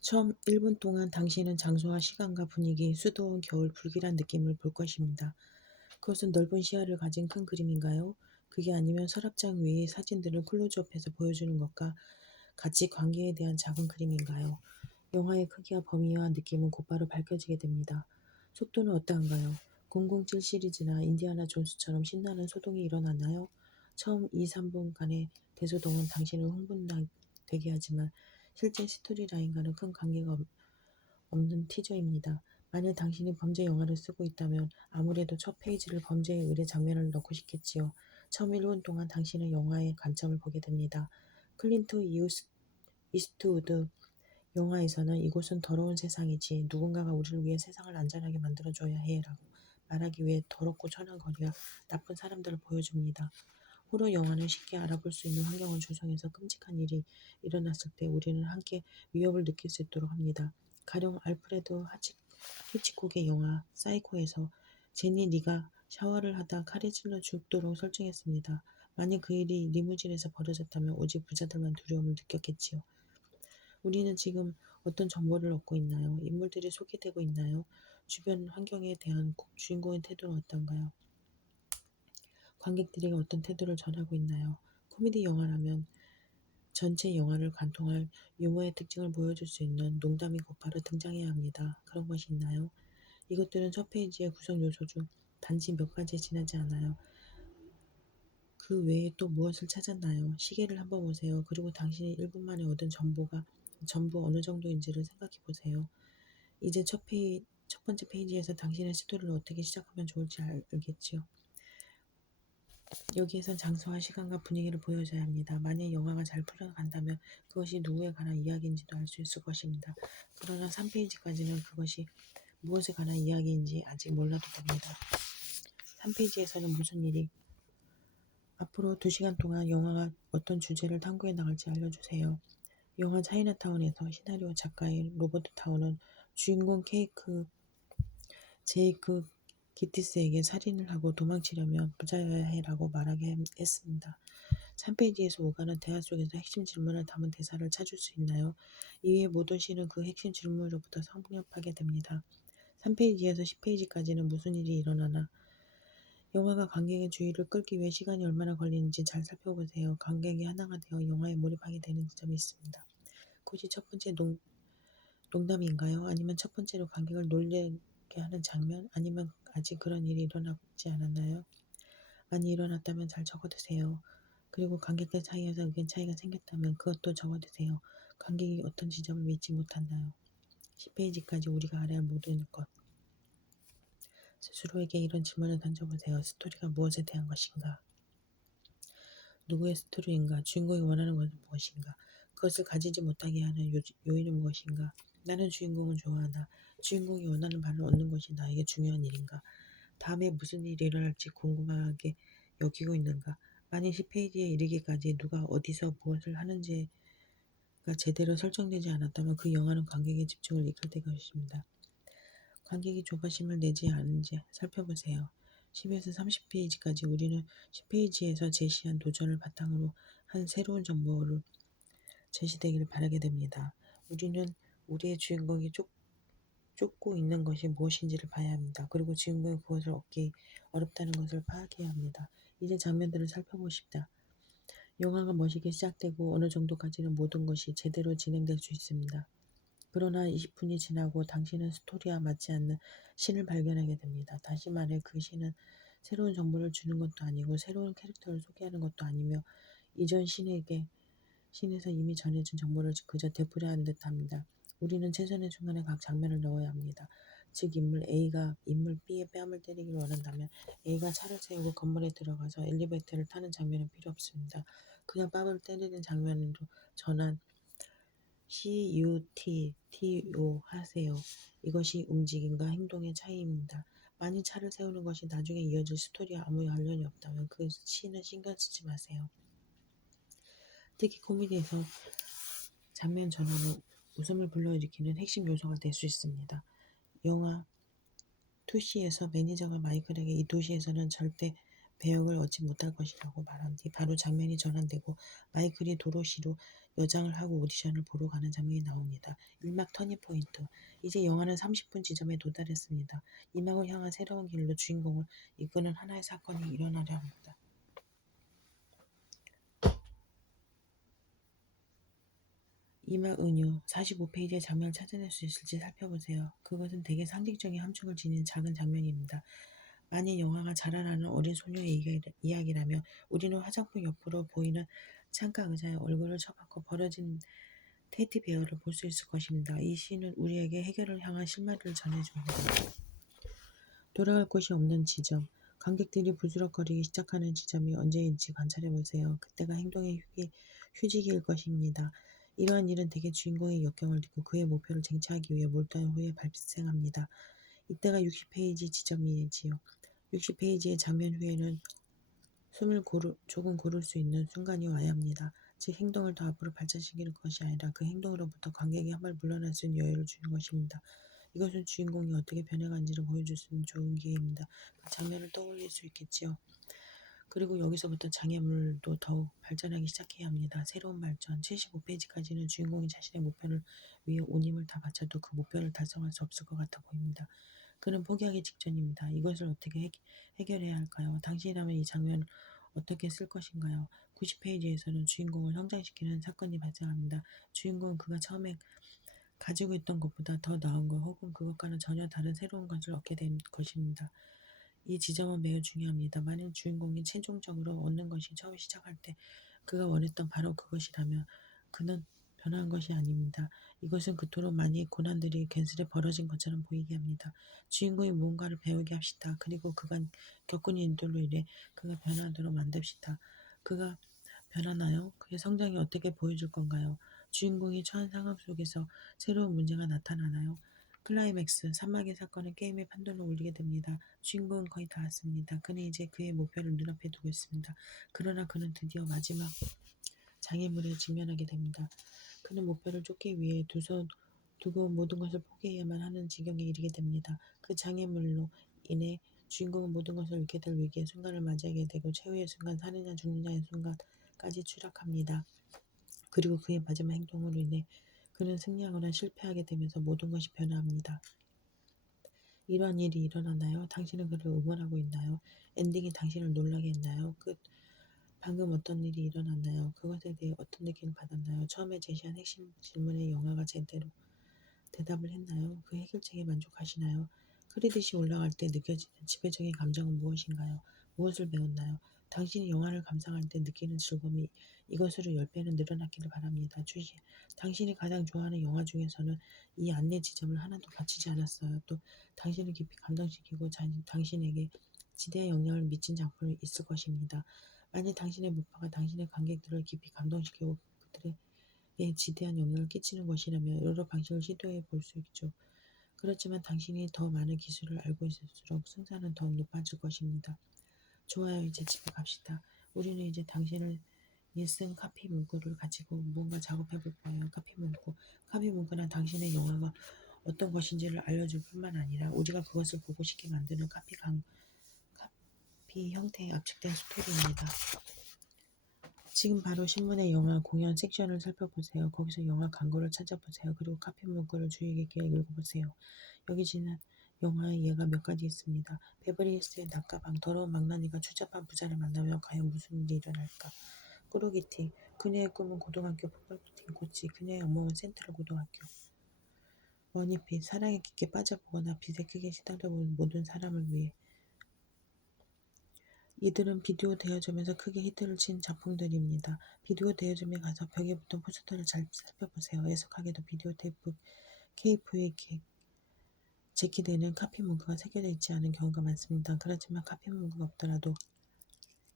처음 1분 동안 당신은 장소와 시간과 분위기, 수도원 겨울 불길한 느낌을 볼 것입니다. 그것은 넓은 시야를 가진 큰 그림인가요? 그게 아니면 서랍장 위의 사진들을 클로즈업해서 보여주는 것과 같이 관계에 대한 작은 그림인가요? 영화의 크기와 범위와 느낌은 곧바로 밝혀지게 됩니다. 속도는 어떠한가요? 007 시리즈나 인디아나 존스처럼 신나는 소동이 일어나나요? 처음 2, 3분간의 대소동은 당신을 흥분되게 하지만 실제 스토리라인과는 큰 관계가 없는 티저입니다. 만일 당신이 범죄 영화를 쓰고 있다면 아무래도 첫 페이지를 범죄의 의뢰 장면을 넣고 싶겠지요. 처음 1분 동안 당신은 영화의 관점을 보게 됩니다. 클린트 이스트우드 영화에서는 이곳은 더러운 세상이지 누군가가 우리를 위해 세상을 안전하게 만들어줘야 해 라고 말하기 위해 더럽고 천한 거리와 나쁜 사람들을 보여줍니다. 호러 영화는 쉽게 알아볼 수 있는 환경을 조성해서 끔찍한 일이 일어났을 때 우리는 함께 위협을 느낄 수 있도록 합니다. 가령 알프레드 히치콕의 영화 사이코에서 제니 리가 샤워를 하다 칼에 찔러 죽도록 설정했습니다. 만약 그 일이 리무진에서 벌어졌다면 오직 부자들만 두려움을 느꼈겠지요. 우리는 지금 어떤 정보를 얻고 있나요? 인물들이 소개되고 있나요? 주변 환경에 대한 주인공의 태도는 어떤가요? 관객들에게 어떤 태도를 전하고 있나요? 코미디 영화라면 전체 영화를 관통할 유머의 특징을 보여줄 수 있는 농담이 곧바로 등장해야 합니다. 그런 것이 있나요? 이것들은 첫 페이지의 구성 요소 중 단지 몇 가지에 지나지 않아요. 그 외에 또 무엇을 찾았나요? 시계를 한번 보세요. 그리고 당신이 1분 만에 얻은 정보가 전부 어느 정도인지를 생각해 보세요. 이제 첫 번째 페이지에서 당신의 스토리를 어떻게 시작하면 좋을지 알겠지요. 여기에선 장소와 시간과 분위기를 보여줘야 합니다. 만약 영화가 잘 풀려간다면 그것이 누구에 관한 이야기인지도 알 수 있을 것입니다. 그러나 3페이지까지는 그것이 무엇에 관한 이야기인지 아직 몰라도 됩니다. 3페이지에서는 무슨 일이 앞으로 2시간 동안 영화가 어떤 주제를 탐구해 나갈지 알려주세요. 영화 차이나타운에서 시나리오 작가인 로버트 타운은 주인공 제이크 기티스에게 살인을 하고 도망치려면 부자여야 해라고 말하게 했습니다. 3페이지에서 오가는 대화 속에서 핵심 질문을 담은 대사를 찾을 수 있나요? 이후에 모든 시는 그 핵심 질문으로부터 성립하게 됩니다. 3페이지에서 10페이지까지는 무슨 일이 일어나나 영화가 관객의 주의를 끌기 위해 시간이 얼마나 걸리는지 잘 살펴보세요. 관객이 하나가 되어 영화에 몰입하게 되는 지점이 있습니다. 굳이 첫 번째 농담인가요? 아니면 첫 번째로 관객을 놀래게 하는 장면? 아니면 아직 그런 일이 일어나지 않았나요? 많이 일어났다면 잘 적어두세요. 그리고 관객들 사이에서 의견 차이가 생겼다면 그것도 적어두세요. 관객이 어떤 지점을 믿지 못한다요. 10페이지까지 우리가 알아야 할 모든 것. 스스로에게 이런 질문을 던져보세요. 스토리가 무엇에 대한 것인가? 누구의 스토리인가? 주인공이 원하는 것은 무엇인가? 그것을 가지지 못하게 하는 요인은 무엇인가? 나는 주인공을 좋아하나? 주인공이 원하는 바를 얻는 것이 나에게 중요한 일인가? 다음에 무슨 일이 일어날지 궁금하게 여기고 있는가? 만약 10페이지에 이르기까지 누가 어디서 무엇을 하는지가 제대로 설정되지 않았다면 그 영화는 관객의 집중을 이끌 것입니다. 관객이 조바심을 내지 않은지 살펴보세요. 10에서 30페이지까지 우리는 10페이지에서 제시한 도전을 바탕으로 한 새로운 정보를 제시되기를 바라게 됩니다. 우리는 우리의 주인공이 쫓고 있는 것이 무엇인지를 봐야 합니다. 그리고 주인공이 그것을 얻기 어렵다는 것을 파악해야 합니다. 이제 장면들을 살펴보십시다. 영화가 멋있게 시작되고 어느 정도까지는 모든 것이 제대로 진행될 수 있습니다. 그러나 20분이 지나고 당신은 스토리와 맞지 않는 신을 발견하게 됩니다. 다시 말해 그 신은 새로운 정보를 주는 것도 아니고 새로운 캐릭터를 소개하는 것도 아니며 이전 신에서 이미 전해진 정보를 그저 되풀이하는 듯합니다. 우리는 최선의 순간에 각 장면을 넣어야 합니다. 즉 인물 A가 인물 B의 뺨을 때리기를 원한다면 A가 차를 세우고 건물에 들어가서 엘리베이터를 타는 장면은 필요 없습니다. 그냥 뺨을 때리는 장면으로 전환 CUTTO 하세요. 이것이 움직임과 행동의 차이입니다. 만일 차를 세우는 것이 나중에 이어질 스토리와 아무 관련이 없다면 그 시는 신경 쓰지 마세요. 특히 코미디에서 장면 전환은 웃음을 불러일으키는 핵심 요소가 될 수 있습니다. 영화 2시에서 매니저가 마이클에게 이 도시에서는 절대 배역을 얻지 못할 것이라고 말한 뒤 바로 장면이 전환되고 마이클이 도로시로 여장을 하고 오디션을 보러 가는 장면이 나옵니다. 1막 터닝포인트. 이제 영화는 30분 지점에 도달했습니다. 2막을 향한 새로운 길로 주인공을 이끄는 하나의 사건이 일어나려 합니다. 2막 은유 45페이지의 장면을 찾아낼 수 있을지 살펴보세요. 그것은 대개 상징적인 함축을 지닌 작은 장면입니다. 만일 영화가 자라나는 어린 소녀의 이야기라면 우리는 화장품 옆으로 보이는 창가 의자에 얼굴을 처박고 벌어진 테디베어를 볼 수 있을 것입니다. 이 시는 우리에게 해결을 향한 실마리를 전해줍니다. 돌아갈 곳이 없는 지점. 관객들이 부스럭거리기 시작하는 지점이 언제인지 관찰해보세요. 그때가 행동의 휴지기일 것입니다. 이러한 일은 대개 주인공의 역경을 딛고 그의 목표를 쟁취하기 위해 몰두한 후에 발생합니다. 이때가 60페이지 지점이지요. 60페이지의 장면 후에는 숨을 조금 고를 수 있는 순간이 와야 합니다. 즉 행동을 더 앞으로 발전시키는 것이 아니라 그 행동으로부터 관객이 한 발 물러날 수 있는 여유를 주는 것입니다. 이것은 주인공이 어떻게 변해간지를 보여줄 수 있는 좋은 기회입니다. 그 장면을 떠올릴 수 있겠지요. 그리고 여기서부터 장애물도 더욱 발전하기 시작해야 합니다. 새로운 발전. 75페이지까지는 주인공이 자신의 목표를 위해 온 힘을 다 바쳐도 그 목표를 달성할 수 없을 것 같아 보입니다. 그는 포기하기 직전입니다. 이것을 어떻게 해결해야 할까요? 당신이라면 이 장면을 어떻게 쓸 것인가요? 90페이지에서는 주인공을 성장시키는 사건이 발생합니다. 주인공은 그가 처음에 가지고 있던 것보다 더 나은 것 혹은 그것과는 전혀 다른 새로운 것을 얻게 된 것입니다. 이 지점은 매우 중요합니다. 만일 주인공이 최종적으로 얻는 것이 처음 시작할 때 그가 원했던 바로 그것이라면 그는 변한 것이 아닙니다. 이것은 그토록 많이 고난들이 괜스레 벌어진 것처럼 보이게 합니다. 주인공이 무언가를 배우게 합시다. 그리고 그가 겪은 일들로 인해 그가 변하도록 만듭시다. 그가 변하나요? 그의 성장이 어떻게 보여줄 건가요? 주인공이 처한 상황 속에서 새로운 문제가 나타나나요? 클라이맥스, 산막의 사건은 게임의 판도를 올리게 됩니다. 주인공은 거의 다 왔습니다. 그는 이제 그의 목표를 눈앞에 두고 있습니다. 그러나 그는 드디어 마지막 장애물에 직면하게 됩니다. 그는 목표를 쫓기 위해 두 손 두고 모든 것을 포기해야만 하는 지경에 이르게 됩니다. 그 장애물로 인해 주인공은 모든 것을 잃게 될 위기의 순간을 맞이하게 되고 최후의 순간, 사느냐 죽느냐의 순간까지 추락합니다. 그리고 그의 마지막 행동으로 인해 그는 승리하거나 실패하게 되면서 모든 것이 변화합니다. 이러한 일이 일어나나요? 당신은 그를 응원하고 있나요? 엔딩이 당신을 놀라게 했나요? 방금 어떤 일이 일어났나요? 그것에 대해 어떤 느낌을 받았나요? 처음에 제시한 핵심 질문에 영화가 제대로 대답을 했나요? 그 해결책에 만족하시나요? 크레딧이 올라갈 때 느껴지는 지배적인 감정은 무엇인가요? 무엇을 배웠나요? 당신이 영화를 감상할 때 느끼는 즐거움이 이것으로 10배는 늘어났기를 바랍니다. 주시, 당신이 가장 좋아하는 영화 중에서는 이 안내 지점을 하나도 갖추지 않았어요. 또 당신을 깊이 감동시키고 당신에게 지대한 영향을 미친 작품이 있을 것입니다. 만약 당신의 목표가 당신의 관객들을 깊이 감동시키고 그들에게 지대한 영향을 끼치는 것이라면 여러 방식을 시도해 볼 수 있죠. 그렇지만 당신이 더 많은 기술을 알고 있을수록 승산은 더욱 높아질 것입니다. 좋아요. 이제 집에 갑시다. 우리는 이제 당신을 쓴 카피 문구를 가지고 무언가 작업해 볼 거예요. 카피 문구. 카피 문구는 당신의 영화가 어떤 것인지를 알려줄 뿐만 아니라 우리가 그것을 보고 싶게 만드는 카피 형태의 압축된 스토리입니다. 지금 바로 신문의 영화 공연 섹션을 살펴보세요. 거기서 영화 광고를 찾아보세요. 그리고 카피 문구를 주의 깊게 읽어보세요. 여기 지난 영화의 예가 몇 가지 있습니다. 베버리 힐스의 낮가방, 더러운 망나니가 추잡한 부자를 만나면 과연 무슨 일이 일어날까? 꾸러기티, 그녀의 꿈은 고등학교 풋볼팀 코치, 그녀의 업무는 센트럴 고등학교. 원희빛, 사랑에 깊게 빠져보거나 빛에 크게 시달려본 모든 사람을 위해. 이들은 비디오 대여점에서 크게 히트를 친 작품들입니다. 비디오 대여점에 가서 벽에 붙은 포스터를 잘 살펴보세요. 애석하게도 비디오 테이프 케이프에 제키되는 카피 문구가 새겨져 있지 않은 경우가 많습니다. 그렇지만 카피 문구가 없더라도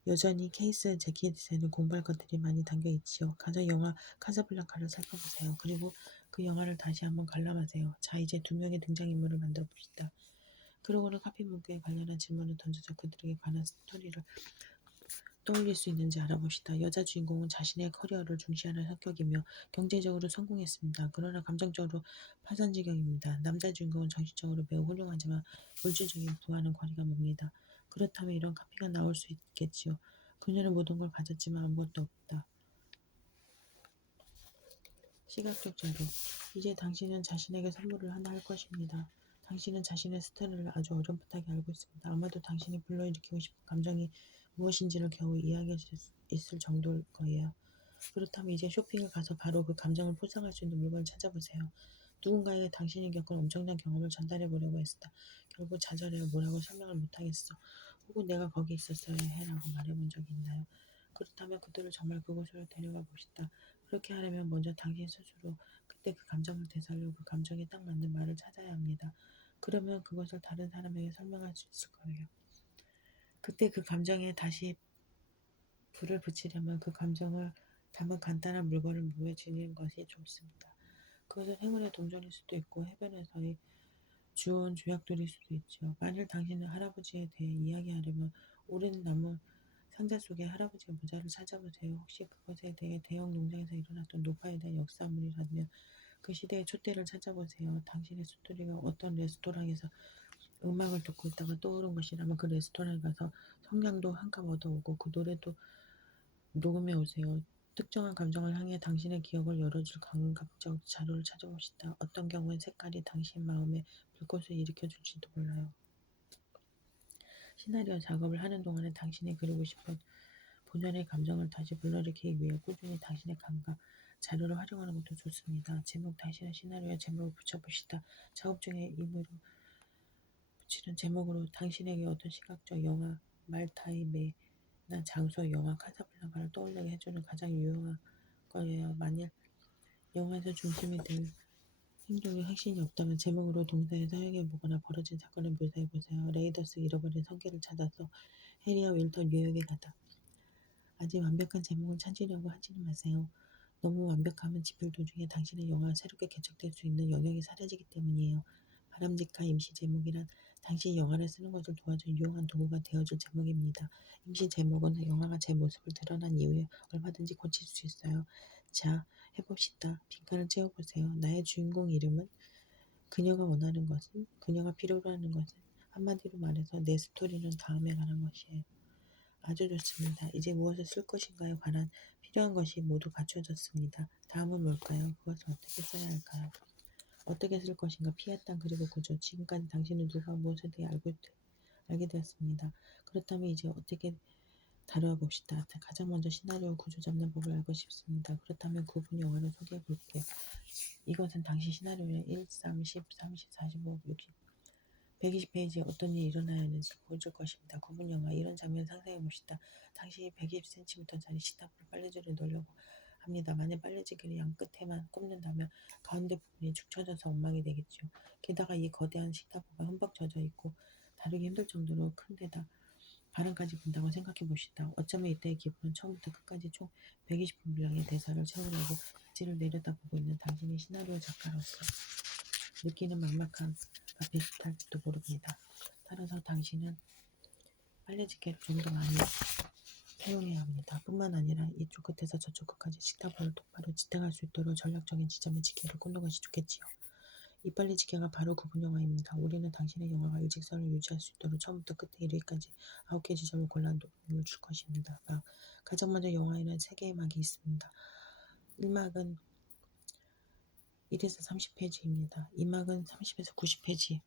여전히 케이스 재킷에는 공부할 것들이 많이 담겨 있지요. 가서 영화 카사블랑카를 살펴보세요. 그리고 그 영화를 다시 한번 관람하세요. 자, 이제 두 명의 등장인물을 만들어 봅시다. 그러고는 카피 문구에 관련한 질문을 던져서 그들에게 관한 스토리를 떠올릴 수 있는지 알아봅시다. 여자 주인공은 자신의 커리어를 중시하는 성격이며 경제적으로 성공했습니다. 그러나 감정적으로 파산지경입니다. 남자 주인공은 정신적으로 매우 훌륭하지만 물질적인 부와는 거리가 멉니다. 그렇다면 이런 카피가 나올 수 있겠지요. 그녀는 모든 걸 가졌지만 아무것도 없다. 시각적 자료. 이제 당신은 자신에게 선물을 하나 할 것입니다. 당신은 자신의 스타일을 아주 어렴풋하게 알고 있습니다. 아마도 당신이 불러일으키고 싶은 감정이 무엇인지를 겨우 이해할 수 있을 정도일 거예요. 그렇다면 이제 쇼핑을 가서 바로 그 감정을 포장할 수 있는 물건을 찾아보세요. 누군가에게 당신이 겪은 엄청난 경험을 전달해 보려고 했다. 결국 좌절해요. 뭐라고 설명을 못하겠어. 혹은 내가 거기 있었어야 해라고 말해본 적이 있나요? 그렇다면 그들을 정말 그곳으로 데려가 봅시다. 그렇게 하려면 먼저 당신 스스로 그때 그 감정을 되살려 그 감정에 딱 맞는 말을 찾아야 합니다. 그러면 그것을 다른 사람에게 설명할 수 있을 거예요. 그때 그 감정에 다시 불을 붙이려면 그 감정을 담은 간단한 물건을 몸에 지니는 것이 좋습니다. 그것은 행운의 동전일 수도 있고 해변에서의 주운 조약돌일 수도 있죠. 만일 당신은 할아버지에 대해 이야기하려면 오랜 나무 상자 속에 할아버지의 모자를 찾아보세요. 혹시 그것에 대해 대형 농장에서 일어났던 노파에 대한 역사물이라면 그 시대의 촛대를 찾아보세요. 당신의 스토리가 어떤 레스토랑에서 음악을 듣고 있다가 떠오른 것이라면 그 레스토랑에 가서 성냥도 한 값 얻어오고 그 노래도 녹음해 오세요. 특정한 감정을 향해 당신의 기억을 열어줄 감각적 자료를 찾아봅시다. 어떤 경우엔 색깔이 당신 마음에 불꽃을 일으켜줄지도 몰라요. 시나리오 작업을 하는 동안에 당신이 그리고 싶은 본연의 감정을 다시 불러일으키기 위해 꾸준히 당신의 감각, 자료를 활용하는 것도 좋습니다. 제목, 당신의 시나리오에 제목을 붙여봅시다. 작업 중에 임의로 붙이는 제목으로 당신에게 어떤 시각적 영화, 말타이 메나 장소 영화 카사블랑카를 떠올리게 해주는 가장 유용한 거예요. 만일 영화에서 중심이 될 행동의 확신이 없다면 제목으로 동사에 사용해보거나 벌어진 사건을 묘사해보세요. 레이더스 잃어버린 성게를 찾아서 해리와 윌터 뉴욕에 가다. 아직 완벽한 제목을 찾으려고 하지는 마세요. 너무 완벽하면 집필 도중에 당신의 영화가 새롭게 개척될 수 있는 영역이 사라지기 때문이에요. 바람직한 임시 제목이란 당신이 영화를 쓰는 것을 도와준 유용한 도구가 되어줄 제목입니다. 임시 제목은 영화가 제 모습을 드러난 이후에 얼마든지 고칠 수 있어요. 자, 해봅시다. 빈칸을 채워보세요. 나의 주인공 이름은 그녀가 원하는 것은, 그녀가 필요로 하는 것은, 한마디로 말해서 내 스토리는 다음에 관한 것이에요. 아주 좋습니다. 이제 무엇을 쓸 것인가에 관한 필요한 것이 모두 갖춰졌습니다. 다음은 뭘까요? 그것을 어떻게 써야 할까요? 어떻게 쓸 것인가? 피했단 그리고 구조. 지금까지 당신은 누가 무엇에 대해 알게 되었습니다. 그렇다면 이제 어떻게 다루어 봅시다. 가장 먼저 시나리오 구조 잡는 법을 알고 싶습니다. 그렇다면 구분 영화를 소개해 볼게요. 이것은 당시 시나리오의 1, 3, 10, 30, 45, 60, 120페이지에 어떤 일이 일어나야 하는지 보여줄 것입니다. 구분 영화 이런 장면 상상해 봅시다. 당시 120cm짜리 식탁으로 빨래줄을 넣으려고 합니다. 만약 빨래지기를 양 끝에만 꼽는다면 가운데 부분이 축 처져서 엉망이 되겠죠. 게다가 이 거대한 식탁보가 흠뻑 젖어 있고 다루기 힘들 정도로 큰 데다 바람까지 분다고 생각해 봅시다. 어쩌면 이때의 기분은 처음부터 끝까지 총 120분 분량의 대사를 채우려고 지를 내려다보고 있는 당신이 시나리오 작가로서 느끼는 막막함과 비슷할지도 모릅니다. 따라서 당신은 빨래집게를 좀 더 많이 사용해야 합니다. 뿐만 아니라 이쪽 끝에서 저쪽 끝까지 식탁보를 똑바로 지탱할 수 있도록 전략적인 지점에 집게를 꽂는 것이 좋겠지요. 이 빨래집게가 바로 구분 영화입니다. 우리는 당신의 영화가 일직선을 유지할 수 있도록 처음부터 끝에 이르기까지 9개 지점을 골라 도움을 줄 것입니다. 가장 먼저 영화에는 3개의 막이 있습니다. 1막은 1에서 30페이지입니다. 2막은 30에서 90페이지.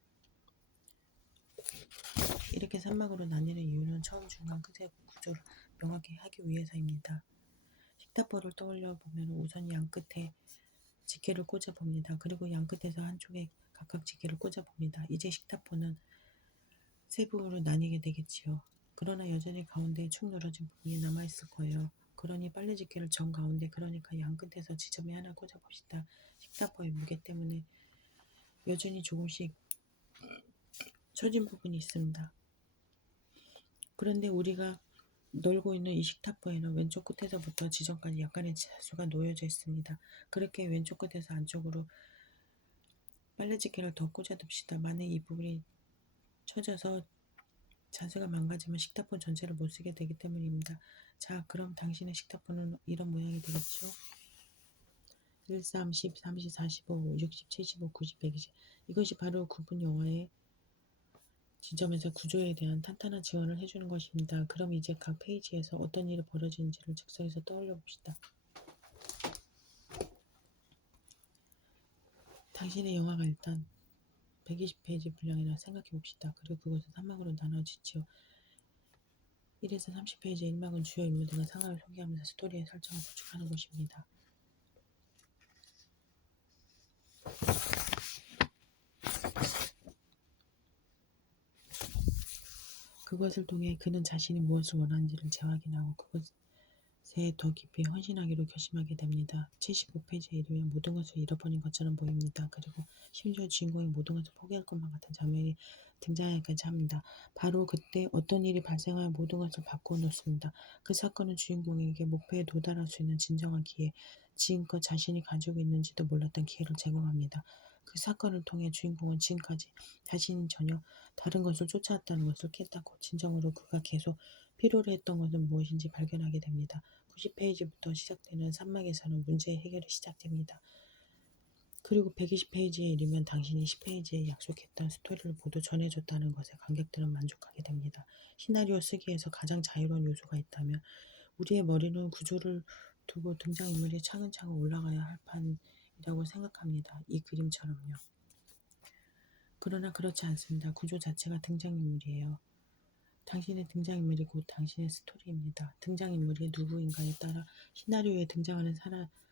이렇게 3막으로 나뉘는 이유는 처음, 중간, 끝의 구조를 명확히 하기 위해서입니다. 식탁보를 떠올려 보면 우선 양 끝에 집게를 꽂아 봅니다. 그리고 양 끝에서 한쪽에 각각 집게를 꽂아 봅니다. 이제 식탁보는 세 부분으로 나뉘게 되겠지요. 그러나 여전히 가운데에 축 늘어진 부분이 남아있을 거예요. 그러니 빨래집게를 정 가운데, 그러니까 양 끝에서 지점에 하나 꽂아 봅시다. 식탁보의 무게 때문에 여전히 조금씩 처진 부분이 있습니다. 그런데 우리가 널고 있는 이 식탁보에는 왼쪽 끝에서부터 지점까지 약간의 자수가 놓여져 있습니다. 그렇게 왼쪽 끝에서 안쪽으로 빨래집게를 더 꽂아둡시다. 만약 이 부분이 처져서 자세가 망가지면 식탁보 전체를 못 쓰게 되기 때문입니다. 자, 그럼 당신의 식탁보는 이런 모양이 되겠죠? 1, 3, 10, 30, 45, 60, 75, 90, 120. 이것이 바로 구분 영화의 지점에서 구조에 대한 탄탄한 지원을 해주는 것입니다. 그럼 이제 각 페이지에서 어떤 일이 벌어지는지를 즉석에서 떠올려 봅시다. 당신의 영화가 일단 120페이지 분량이라 생각해 봅시다. 그리고 그것을 3막으로 나눠지지요. 1에서 30페이지의 1막은 주요 인물들과 상황을 소개하면서 스토리의 설정을 구축하는 것입니다. 그것을 통해 그는 자신이 무엇을 원하는지를 재확인하고 그것에 더 깊이 헌신하기로 결심하게 됩니다. 75페이지에 이르면 모든 것을 잃어버린 것처럼 보입니다. 그리고 심지어 주인공이 모든 것을 포기할 것만 같은 장면이 등장하기까지 합니다. 바로 그때 어떤 일이 발생하여 모든 것을 바꾸어 놓습니다. 그 사건은 주인공에게 목표에 도달할 수 있는 진정한 기회, 지금껏 자신이 가지고 있는지도 몰랐던 기회를 제공합니다. 그 사건을 통해 주인공은 지금까지 자신이 전혀 다른 것을 쫓아왔다는 것을 깨닫고 진정으로 그가 계속 필요로 했던 것은 무엇인지 발견하게 됩니다. 90페이지부터 시작되는 3막에서는 문제의 해결이 시작됩니다. 그리고 120페이지에 이르면 당신이 10페이지에 약속했던 스토리를 모두 전해줬다는 것에 관객들은 만족하게 됩니다. 시나리오 쓰기에서 가장 자유로운 요소가 있다면 우리의 머리는 구조를 두고 등장인물이 차근차근 올라가야 할 판이라고 생각합니다. 이 그림처럼요. 그러나 그렇지 않습니다. 구조 자체가 등장인물이에요. 당신의 등장인물이 곧 당신의 스토리입니다. 등장인물이 누구인가에 따라 시나리오에 등장하는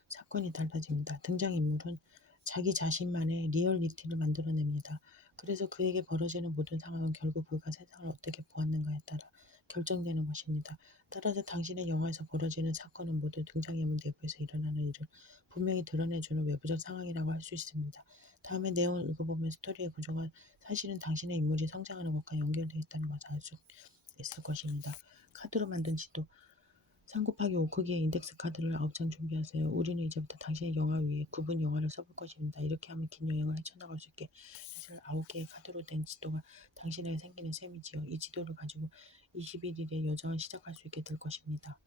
사건이 달라집니다. 등장인물은 자기 자신만의 리얼리티를 만들어냅니다. 그래서 그에게 벌어지는 모든 상황은 결국 그가 세상을 어떻게 보았는가에 따라 결정되는 것입니다. 따라서 당신의 영화에서 벌어지는 사건은 모두 등장인물 내부에서 일어나는 일을 분명히 드러내주는 외부적 상황이라고 할 수 있습니다. 다음에 내용을 읽어보면 스토리의 구조가 사실은 당신의 인물이 성장하는 것과 연결되어 있다는 것을 알 수 있을 것입니다. 카드로 만든 지도 3 곱하기 5 크기의 인덱스 카드를 9장 준비하세요. 우리는 이제부터 당신의 영화 위에 구분 영화를 써볼 것입니다. 이렇게 하면 긴 여행을 헤쳐나갈 수 있게 해설 9개의 카드로 된 지도가 당신에게 생기는 셈이지요. 이 지도를 가지고 21일의 여정을 시작할 수 있게 될 것입니다.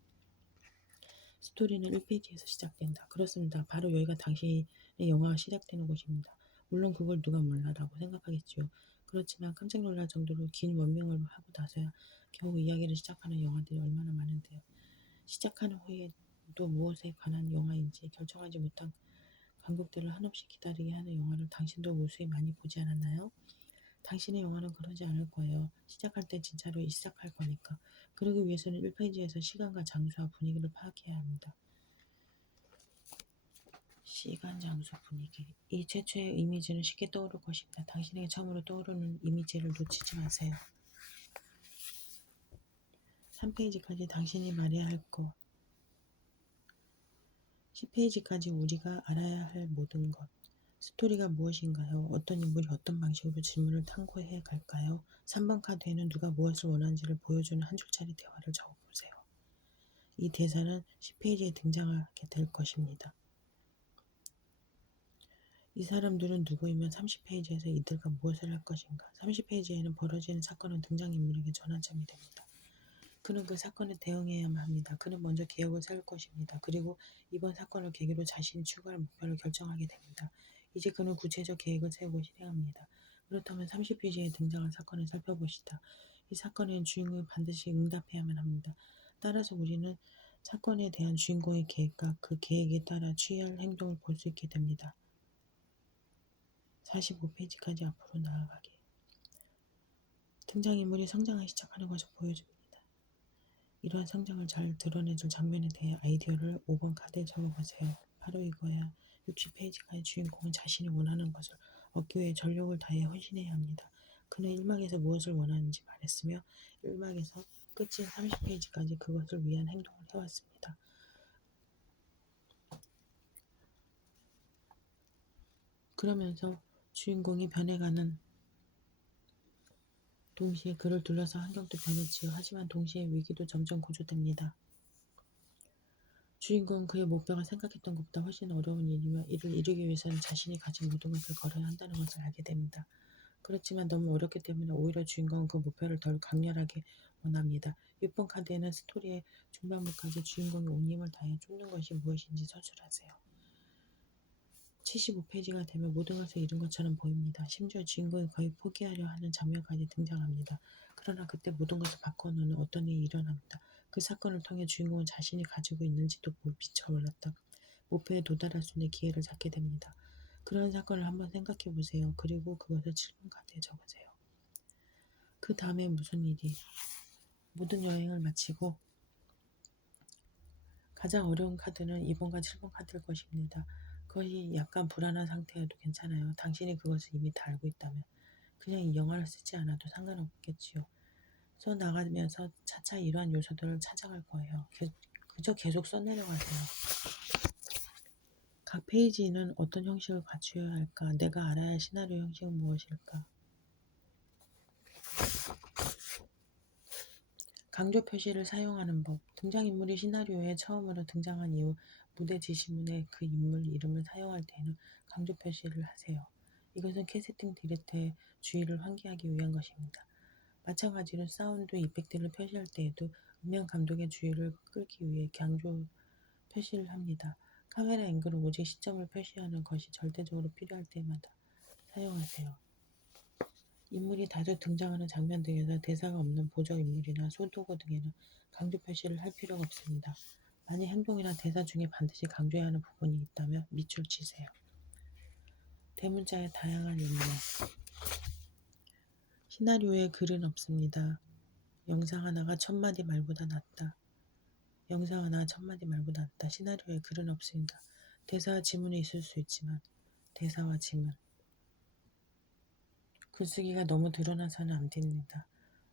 스토리는 1페이지에서 시작된다. 그렇습니다. 바로 여기가 당신의 영화가 시작되는 곳입니다. 물론 그걸 누가 몰라라고 생각하겠지요. 그렇지만 깜짝 놀랄 정도로 긴 원명을 하고 나서야 겨우 이야기를 시작하는 영화들이 얼마나 많은데요. 시작하는 후에도 무엇에 관한 영화인지 결정하지 못한 관객들을 한없이 기다리게 하는 영화를 당신도 무수히 많이 보지 않았나요? 당신의 영화는 그러지 않을 거예요. 시작할 때 진짜로 시작할 거니까. 그러기 위해서는 1페이지에서 시간과 장소와 분위기를 파악해야 합니다. 시간, 장소, 분위기. 이 최초의 이미지는 쉽게 떠오를 것입니다. 당신에게 처음으로 떠오르는 이미지를 놓치지 마세요. 3페이지까지 당신이 말해야 할 것. 10페이지까지 우리가 알아야 할 모든 것. 스토리가 무엇인가요? 어떤 인물이 어떤 방식으로 질문을 탐구해 갈까요? 3번 카드에는 누가 무엇을 원하는지를 보여주는 한 줄짜리 대화를 적어보세요. 이 대사는 10페이지에 등장하게 될 것입니다. 이 사람들은 누구이면 30페이지에서 이들과 무엇을 할 것인가? 30페이지에는 벌어지는 사건은 등장인물에게 전환점이 됩니다. 그는 그 사건에 대응해야만 합니다. 그는 먼저 계획을 세울 것입니다. 그리고 이번 사건을 계기로 자신이 추구할 목표를 결정하게 됩니다. 이제 그는 구체적 계획을 세우고 실행합니다. 그렇다면 30페이지에 등장한 사건을 살펴봅시다. 이 사건에는 주인공이 반드시 응답해야만 합니다. 따라서 우리는 사건에 대한 주인공의 계획과 그 계획에 따라 취할 행동을 볼 수 있게 됩니다. 45페이지까지 앞으로 나아가기. 등장인물이 성장하기 시작하는 것을 보여줍니다. 이러한 성장을 잘 드러내줄 장면에 대해 아이디어를 5번 카드에 적어보세요. 바로 이거야. 60페이지까지 주인공은 자신이 원하는 것을 얻기 위해 전력을 다해 헌신해야 합니다. 그는 1막에서 무엇을 원하는지 말했으며 1막에서 끝인 30페이지까지 그것을 위한 행동을 해왔습니다. 그러면서 주인공이 변해가는 동시에 그를 둘러싼 환경도 변했지요. 하지만 동시에 위기도 점점 고조됩니다. 주인공은 그의 목표가 생각했던 것보다 훨씬 어려운 일이며 이를 이루기 위해서는 자신이 가진 모든 것을 걸어야 한다는 것을 알게 됩니다. 그렇지만 너무 어렵기 때문에 오히려 주인공은 그 목표를 덜 강렬하게 원합니다. 6번 카드에는 스토리의 중반부까지 주인공이 온 힘을 다해 쫓는 것이 무엇인지 서술하세요. 75페이지가 되면 모든 것을 잃은 것처럼 보입니다. 심지어 주인공이 거의 포기하려 하는 장면까지 등장합니다. 그러나 그때 모든 것을 바꿔놓는 어떤 일이 일어납니다. 그 사건을 통해 주인공은 자신이 가지고 있는지도 미처 몰랐다 목표에 도달할 수 있는 기회를 잡게 됩니다. 그런 사건을 한번 생각해 보세요. 그리고 그것을 7번 카드에 적으세요. 그 다음에 무슨 일이? 모든 여행을 마치고 가장 어려운 카드는 2번과 7번 카드일 것입니다. 그것이 약간 불안한 상태여도 괜찮아요. 당신이 그것을 이미 다 알고 있다면 그냥 이 영화를 쓰지 않아도 상관없겠지요. 써 나가면서 차차 이러한 요소들을 찾아갈 거예요. 그저 계속 써내려가세요. 각 페이지는 어떤 형식을 갖추어야 할까? 내가 알아야 할 시나리오 형식은 무엇일까? 강조 표시를 사용하는 법. 등장인물이 시나리오에 처음으로 등장한 이후 무대 지시문에 그 인물 이름을 사용할 때에는 강조 표시를 하세요. 이것은 캐스팅 디렉터의 주의를 환기하기 위한 것입니다. 마찬가지로 사운드 이펙트를 표시할 때에도 음향 감독의 주의를 끌기 위해 강조 표시를 합니다. 카메라 앵글은 오직 시점을 표시하는 것이 절대적으로 필요할 때마다 사용하세요. 인물이 자주 등장하는 장면 등에서 대사가 없는 보조 인물이나 소도구 등에는 강조 표시를 할 필요가 없습니다. 만약 행동이나 대사 중에 반드시 강조해야 하는 부분이 있다면 밑줄 치세요. 대문자의 다양한 의미. 시나리오에 글은 없습니다. 영상 하나가 1000마디 말보다 낫다. 영상 하나 1000마디 말보다 낫다. 시나리오에 글은 없습니다. 대사와 지문이 있을 수 있지만 대사와 지문. 글쓰기가 너무 드러나서는 안 됩니다.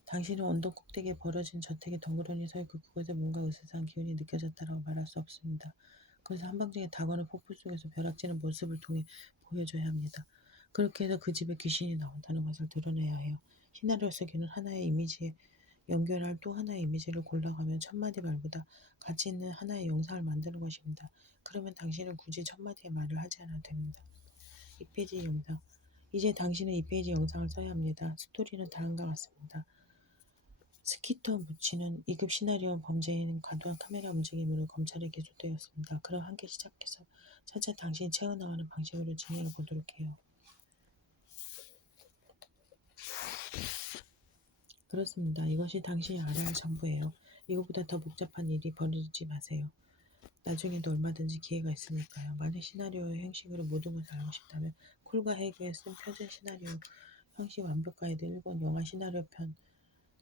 당신은 언덕 꼭대기에 벌어진 저택에 덩그러니 서 있고 그곳에 뭔가 으스스한 기운이 느껴졌다라고 말할 수 없습니다. 그것을 한방중에 다가오는 폭풍 속에서 벼락치는 모습을 통해 보여줘야 합니다. 그렇게 해서 그 집에 귀신이 나온다는 것을 드러내야 해요. 시나리오 쓰기는 하나의 이미지에 연결할 또 하나의 이미지를 골라가면 1000마디 말보다 가치 있는 하나의 영상을 만드는 것입니다. 그러면 당신은 굳이 1000마디의 말을 하지 않아도 됩니다. 2페이지 영상. 이제 당신은 2페이지 영상을 써야 합니다. 스토리는 다음과 같습니다. 스키터 무치는 2급 시나리오 범죄인 과도한 카메라 움직임으로 검찰에 기소되었습니다. 그럼 함께 시작해서 차차 당신이 채워나가는 방식으로 진행해 보도록 해요. 그렇습니다. 이것이 당신이 알아야 할 전부예요. 이것보다 더 복잡한 일이 벌어지지 마세요. 나중에도 얼마든지 기회가 있으니까요. 만약 시나리오의 형식으로 모든 것을 알고 싶다면 콜과 해그에 쓴 표준 시나리오 형식 완벽 가이드 1권 영화 시나리오 편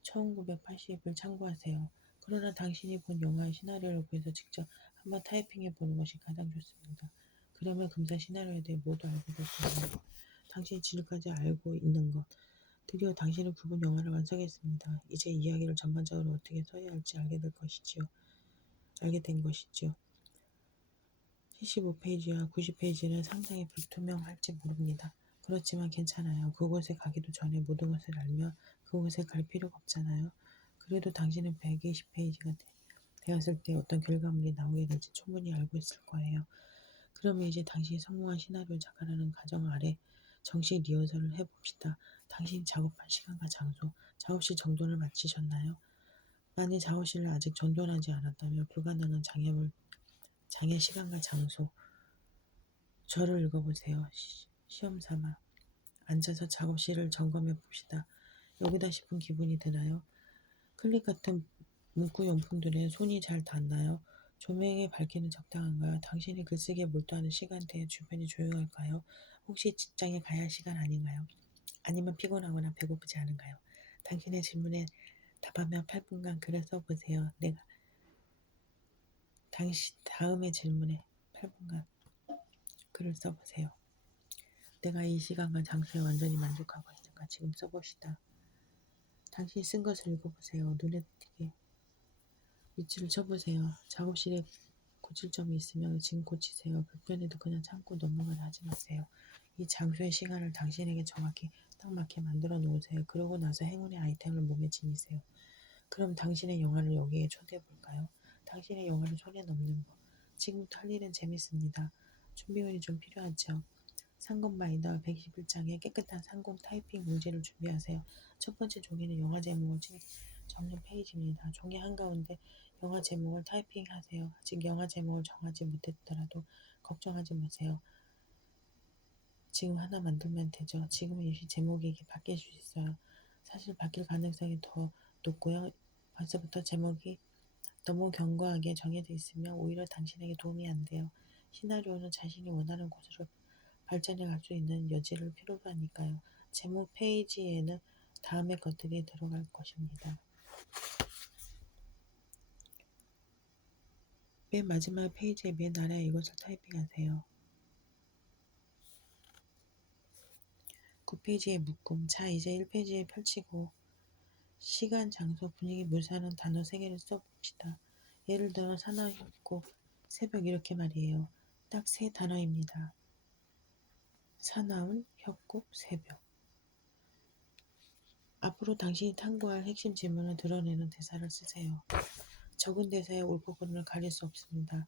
1980을 참고하세요. 그러나 당신이 본 영화의 시나리오를 구해서 직접 한번 타이핑해 보는 것이 가장 좋습니다. 그러면 금세 시나리오에 대해 모두 알게 될 거예요. 당신이 지금까지 알고 있는 것, 드디어 당신은 부분 영화를 완성했습니다. 이제 이야기를 전반적으로 어떻게 써야 할지 알게 된 것이지요. 75페이지와 90페이지는 상당히 불투명할지 모릅니다. 그렇지만 괜찮아요. 그곳에 가기도 전에 모든 것을 알면 그곳에 갈 필요가 없잖아요. 그래도 당신은 120페이지가 되었을 때 어떤 결과물이 나오게 될지 충분히 알고 있을 거예요. 그러면 이제 당신이 성공한 시나리오 작가라는 가정 아래 정식 리허설을 해봅시다. 당신이 작업한 시간과 장소, 작업실 정돈을 마치셨나요? 만일 작업실을 아직 정돈하지 않았다면 불가능한 장애 시간과 장소, 저를 읽어보세요. 시험 삼아 앉아서 작업실을 점검해 봅시다. 여기다 싶은 기분이 드나요? 클릭 같은 문구 용품들에 손이 잘 닿나요? 조명의 밝기는 적당한가요? 당신이 글쓰기에 몰두하는 시간대에 주변이 조용할까요? 혹시 직장에 가야 할 시간 아닌가요? 아니면 피곤하거나 배고프지 않은가요? 당신의 질문에 답하며 8분간 글을 써보세요. 내가 당신 다음의 질문에 8분간 글을 써보세요. 내가 이 시간과 장소에 완전히 만족하고 있는가? 지금 써봅시다. 당신이 쓴 것을 읽어보세요. 눈에 띄게 밑줄을 쳐보세요. 작업실에 고칠 점이 있으면 지금 고치세요. 불편해도 그냥 참고 넘어가려 하지 마세요. 이 장소의 시간을 당신에게 정확히 딱 맞게 만들어 놓으세요. 그러고 나서 행운의 아이템을 몸에 지니세요. 그럼 당신의 영화를 여기에 초대해 볼까요? 당신의 영화를 손에 넣는 법. 지금부터 할 일은 재밌습니다. 준비물이 좀 필요하죠. 상금 바이더 121장에 깨끗한 상금 타이핑 용지를 준비하세요. 첫 번째 종이는 영화 제목을 적는 페이지입니다. 종이 한가운데 영화 제목을 타이핑하세요. 아직 영화 제목을 정하지 못했더라도 걱정하지 마세요. 지금 하나 만들면 되죠. 지금은 일시 제목이 이게 바뀔 수 있어요. 사실 바뀔 가능성이 더 높고요. 벌써부터 제목이 너무 견고하게 정해져 있으면 오히려 당신에게 도움이 안 돼요. 시나리오는 자신이 원하는 곳으로 발전해 갈 수 있는 여지를 필요로 하니까요. 제목 페이지에는 다음의 것들이 들어갈 것입니다. 맨 마지막 페이지의 맨 아래에 이것을 타이핑하세요. 9페이지의 묶음. 자, 이제 1페이지에 펼치고 시간, 장소, 분위기 묘사하는 단어 3개를 써봅시다. 예를 들어 사나이, 협곡, 새벽 이렇게 말이에요. 딱 3단어입니다. 사나운, 협곡, 새벽. 앞으로 당신이 탐구할 핵심 질문을 드러내는 대사를 쓰세요. 적은 대사의 옳고 그름을 가릴 수 없습니다.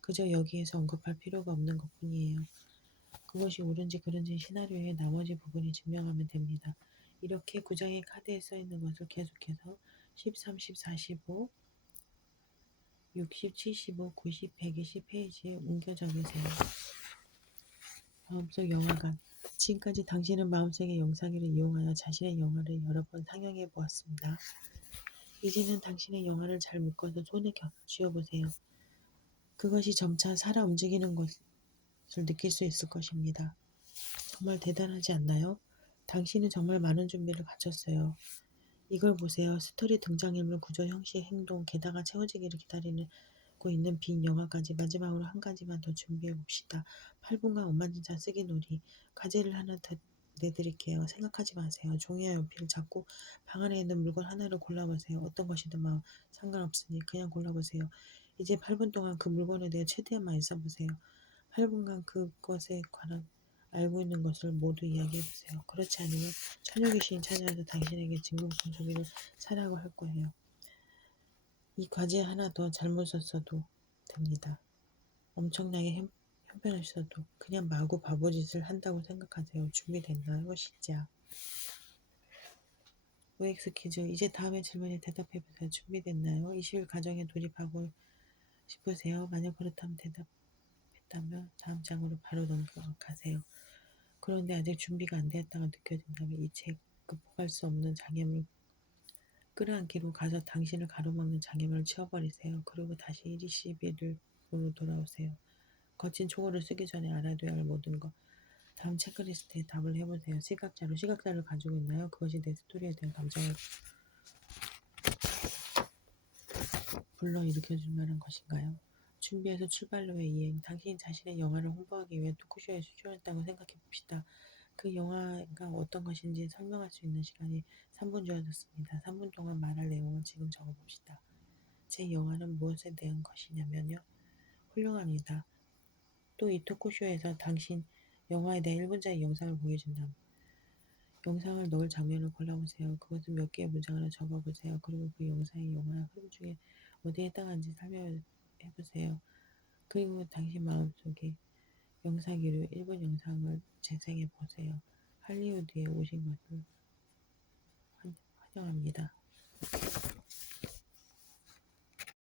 그저 여기에서 언급할 필요가 없는 것뿐이에요. 그것이 옳은지 그른지 시나리오의 나머지 부분이 증명하면 됩니다. 이렇게 9장의 카드에 써있는 것을 계속해서 13, 14, 15, 60, 75, 90, 120 페이지에 옮겨 적으세요. 마음속 영화관. 지금까지 당신은 마음속의 영상기를 이용하여 자신의 영화를 여러 번 상영해 보았습니다. 이제는 당신의 영화를 잘 묶어서 손에 쥐어보세요. 그것이 점차 살아 움직이는 것을 느낄 수 있을 것입니다. 정말 대단하지 않나요? 당신은 정말 많은 준비를 갖췄어요. 이걸 보세요. 스토리 등장인물 구조 형식 행동 게다가 채워지기를 기다리고 있는 빈 영화까지 마지막으로 한 가지만 더 준비해 봅시다. 8분간 엉망진창 쓰기 놀이. 과제를 하나 더 내드릴게요. 생각하지 마세요. 종이와 연필을 잡고 방 안에 있는 물건 하나를 골라보세요. 어떤 것이든 상관없으니 그냥 골라보세요. 이제 8분 동안 그 물건에 대해 최대한 많이 써보세요. 8분간 그것에 관한 알고 있는 것을 모두 이야기해보세요. 그렇지 않으면 처녀 귀신이 찾아와서 당신에게 진공청소기를 사라고 할 거예요. 이 과제 하나 더 잘못 썼어도 됩니다. 엄청나게 형편없어도 그냥 마구 바보짓을 한다고 생각하세요. 준비됐나요? 시작. OX 퀴즈. 이제 다음의 질문에 대답해보세요. 준비됐나요? 20일 과정에 돌입하고 싶으세요? 만약 그렇다면 대답했다면 다음 장으로 바로 넘어가세요. 그런데 아직 준비가 안 되었다고 느껴진다면 이 책 극복할 수 없는 장애물 끌어안기로 가서 당신을 가로막는 장애물을 치워버리세요. 그리고 다시 121일로 돌아오세요. 거친 초고를 쓰기 전에 알아둬야 할 모든 것. 다음 체크리스트에 답을 해보세요. 시각자를 가지고 있나요? 그것이 내 스토리에 대한 감정을 불러일으켜줄 만한 것인가요? 준비해서 출발로의 이행. 당신이 자신의 영화를 홍보하기 위해 토크쇼에 출연했다고 생각해 봅시다. 그 영화가 어떤 것인지 설명할 수 있는 시간이 3분 주어졌습니다. 3분 동안 말할 내용을 지금 적어봅시다. 제 영화는 무엇에 대한 것이냐면요. 훌륭합니다. 또 이 토크쇼에서 당신 영화에 대한 1분짜리 영상을 보여준다면 영상을 넣을 장면을 골라보세요. 그것은 몇 개의 문장으로 적어보세요. 그리고 그 영상이 영화 흐름 중에 어디에 해당하는지 설명해보세요. 그리고 당신 마음속에 영상기로 1분 영상을 재생해보세요. 할리우드에 오신 것을 환영합니다.